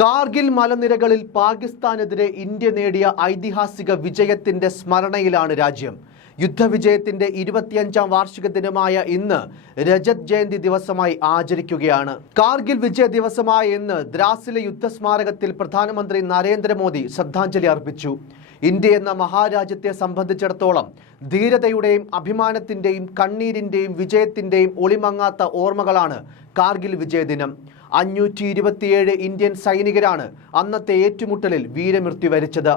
കാർഗിൽ മലനിരകളിൽ പാകിസ്ഥാനെതിരെ ഇന്ത്യ നേടിയ ഐതിഹാസിക വിജയത്തിന്റെ സ്മരണയിലാണ് രാജ്യം. യുദ്ധവിജയത്തിന്റെ ഇരുപത്തിയഞ്ചാം വാർഷിക ദിനമായ ഇന്ന് രജത് ജയന്തി ദിവസമായി ആചരിക്കുകയാണ്. കാർഗിൽ വിജയ ദിവസമായ ഇന്ന് ദ്രാസിലെ യുദ്ധസ്മാരകത്തിൽ പ്രധാനമന്ത്രി നരേന്ദ്രമോദി ശ്രദ്ധാഞ്ജലി അർപ്പിച്ചു. ഇന്ത്യ എന്ന മഹാരാജ്യത്തെ സംബന്ധിച്ചിടത്തോളം ധീരതയുടെയും അഭിമാനത്തിന്റെയും കണ്ണീരിന്റെയും വിജയത്തിന്റെയും ഒളിമങ്ങാത്ത ഓർമ്മകളാണ് കാർഗിൽ വിജയദിനം. അഞ്ഞൂറ്റി ഇരുപത്തിയേഴ് ഇന്ത്യൻ സൈനികരാണ് അന്നത്തെ ഏറ്റുമുട്ടലിൽ വീരമൃത്യു വരിച്ചത്.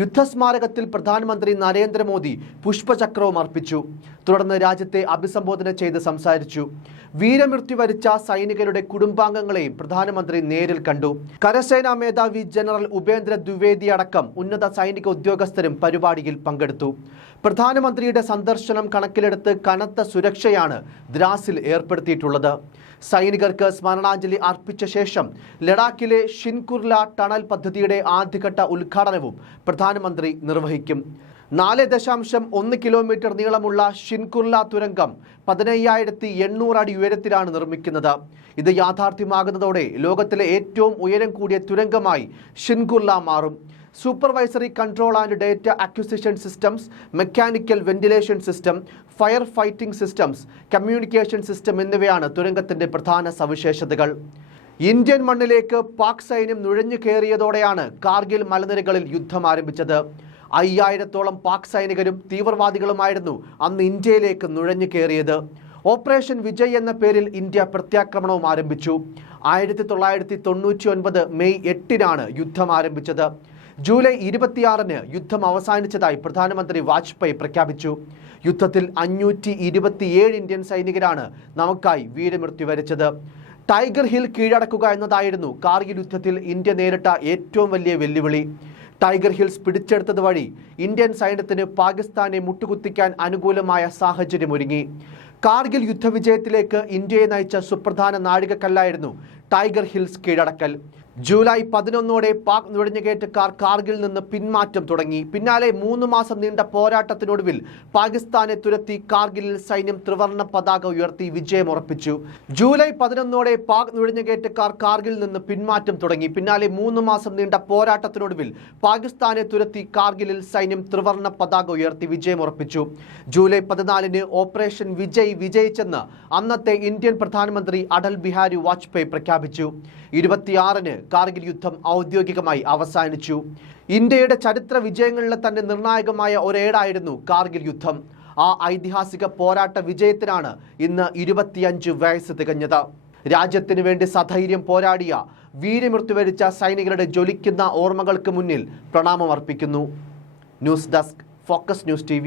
യുദ്ധസ്മാരകത്തിൽ പ്രധാനമന്ത്രി നരേന്ദ്രമോദി പുഷ്പചക്രവും അർപ്പിച്ചു. തുടർന്ന് രാജ്യത്തെ അഭിസംബോധന ചെയ്ത് സംസാരിച്ചു. വീരമൃത്യു വരിച്ച സൈനികരുടെ കുടുംബാംഗങ്ങളെയും പ്രധാനമന്ത്രി നേരിൽ കണ്ടു. കരസേനാ മേധാവി ജനറൽ ഉപേന്ദ്ര ദ്വിവേദി അടക്കം ഉന്നത സൈനിക ഉദ്യോഗസ്ഥരും പരിപാടിയിൽ പങ്കെടുത്തു. പ്രധാനമന്ത്രിയുടെ സന്ദർശനം കണക്കിലെടുത്ത് കനത്ത സുരക്ഷയാണ് ദ്രാസിൽ ഏർപ്പെടുത്തിയിട്ടുള്ളത്. സൈനികർക്ക് സ്മരണാഞ്ജലി അർപ്പിച്ച ശേഷം ലഡാക്കിലെ ഷിൻകുർല ടണൽ പദ്ധതിയുടെ ആദ്യഘട്ട ഉദ്ഘാടനവും പ്രധാനമന്ത്രി നിർവഹിക്കും. നാല് ദശാംശം ഒന്ന് കിലോമീറ്റർ നീളമുള്ള ഷിൻകുർല തുരങ്കം പതിനയ്യായിരത്തി എണ്ണൂറ് അടി ഉയരത്തിലാണ് നിർമ്മിക്കുന്നത്. ഇത് യാഥാർത്ഥ്യമാകുന്നതോടെ ലോകത്തിലെ ഏറ്റവും ഉയരം കൂടിയ തുരങ്കമായി ഷിൻകുർല മാറും. Supervisory control and data acquisition systems mechanical ventilation system fire fighting systems communication system എന്നിവയാണ് തുരങ്കത്തിന്റെ പ്രധാന സവിശേഷതകൾ. ഇന്ത്യൻ മണ്ണിലേക്ക് പാക് സൈന്യം നുഴഞ്ഞു കയറിയതോടെയാണ് കാർഗിൽ മലനിരകളിൽ യുദ്ധം ആരംഭിച്ചത്. അയ്യായിരത്തോളം പാക് സൈനികരും തീവ്രവാദികളുമായിരുന്നു അന്ന് ഇന്ത്യയിലേക്ക് നുഴഞ്ഞു കയറിയത്. ഓപ്പറേഷൻ വിജയ് എന്ന പേരിൽ ഇന്ത്യ പ്രത്യാക്രമണവും ആരംഭിച്ചു. ആയിരത്തി തൊള്ളായിരത്തി തൊണ്ണൂറ്റി ഒൻപത് മെയ് എട്ടിനാണ് യുദ്ധം ആരംഭിച്ചത്. ജൂലൈ ഇരുപത്തിയാറിന് യുദ്ധം അവസാനിച്ചതായി പ്രധാനമന്ത്രി വാജ്പേയി പ്രഖ്യാപിച്ചു. യുദ്ധത്തിൽ അഞ്ഞൂറ്റി ഇരുപത്തിയേഴ് ഇന്ത്യൻ സൈനികരാണ് നമുക്കായി വീരമൃത്യു വരിച്ചത്. ടൈഗർ ഹിൽ കീഴടക്കുക എന്നതായിരുന്നു കാർഗിൽ യുദ്ധത്തിൽ ഇന്ത്യ നേരിട്ട ഏറ്റവും വലിയ വെല്ലുവിളി. ടൈഗർ ഹിൽസ് പിടിച്ചെടുത്തത് വഴി ഇന്ത്യൻ സൈന്യത്തിന് പാകിസ്ഥാനെ മുട്ടുകുത്തിക്കാൻ അനുകൂലമായ സാഹചര്യമൊരുങ്ങി. കാർഗിൽ യുദ്ധവിജയത്തിലേക്ക് ഇന്ത്യയെ നയിച്ച സുപ്രധാന നാഴികക്കല്ലായിരുന്നു ടൈഗർ ഹിൽസ് കീഴടക്കൽ. ജൂലൈ പതിനൊന്നോടെ പാക് നുഴഞ്ഞുകയറ്റക്കാർ കാർഗിൽ നിന്ന് പിന്മാറ്റം തുടങ്ങി. പിന്നാലെ മൂന്ന് മാസം നീണ്ട പോരാട്ടത്തിനൊടുവിൽ പാകിസ്ഥാനെ തുരത്തി കാർഗിലിൽ സൈന്യം ത്രിവർണ പതാക ഉയർത്തി വിജയമുറപ്പിച്ചു ജൂലൈ പതിനൊന്നോടെ പാക് നുഴഞ്ഞുകയറ്റക്കാർ കാർഗിൽ നിന്ന് പിന്മാറ്റം തുടങ്ങി. പിന്നാലെ മൂന്ന് മാസം നീണ്ട പോരാട്ടത്തിനൊടുവിൽ പാകിസ്ഥാനെ തുരത്തി കാർഗിലിൽ സൈന്യം ത്രിവർണ പതാക ഉയർത്തി വിജയമുറപ്പിച്ചു ജൂലൈ പതിനാലിന് ഓപ്പറേഷൻ വിജയ് വിജയിച്ചെന്ന് അന്നത്തെ ഇന്ത്യൻ പ്രധാനമന്ത്രി അടൽ ബിഹാരി വാജ്പേയി പ്രഖ്യാപിച്ചു. ഇരുപത്തിയാറിന് കാർഗിൽ യുദ്ധം ഔദ്യോഗികമായി അവസാനിച്ചു. ഇന്ത്യയുടെ ചരിത്ര വിജയങ്ങളിലെ തന്നെ നിർണായകമായ ഒരേടായിരുന്നു കാർഗിൽ യുദ്ധം. ആ ഐതിഹാസിക പോരാട്ട വിജയത്തിനാണ് ഇന്ന് ഇരുപത്തിയഞ്ച് വയസ്സ് തികഞ്ഞത്. രാജ്യത്തിനു വേണ്ടി സധൈര്യം പോരാടിയ വീരമൃത്യു വരിച്ച സൈനികരുടെ ജ്വലിക്കുന്ന ഓർമ്മകൾക്ക് മുന്നിൽ പ്രണാമം അർപ്പിക്കുന്നു news desk focus news T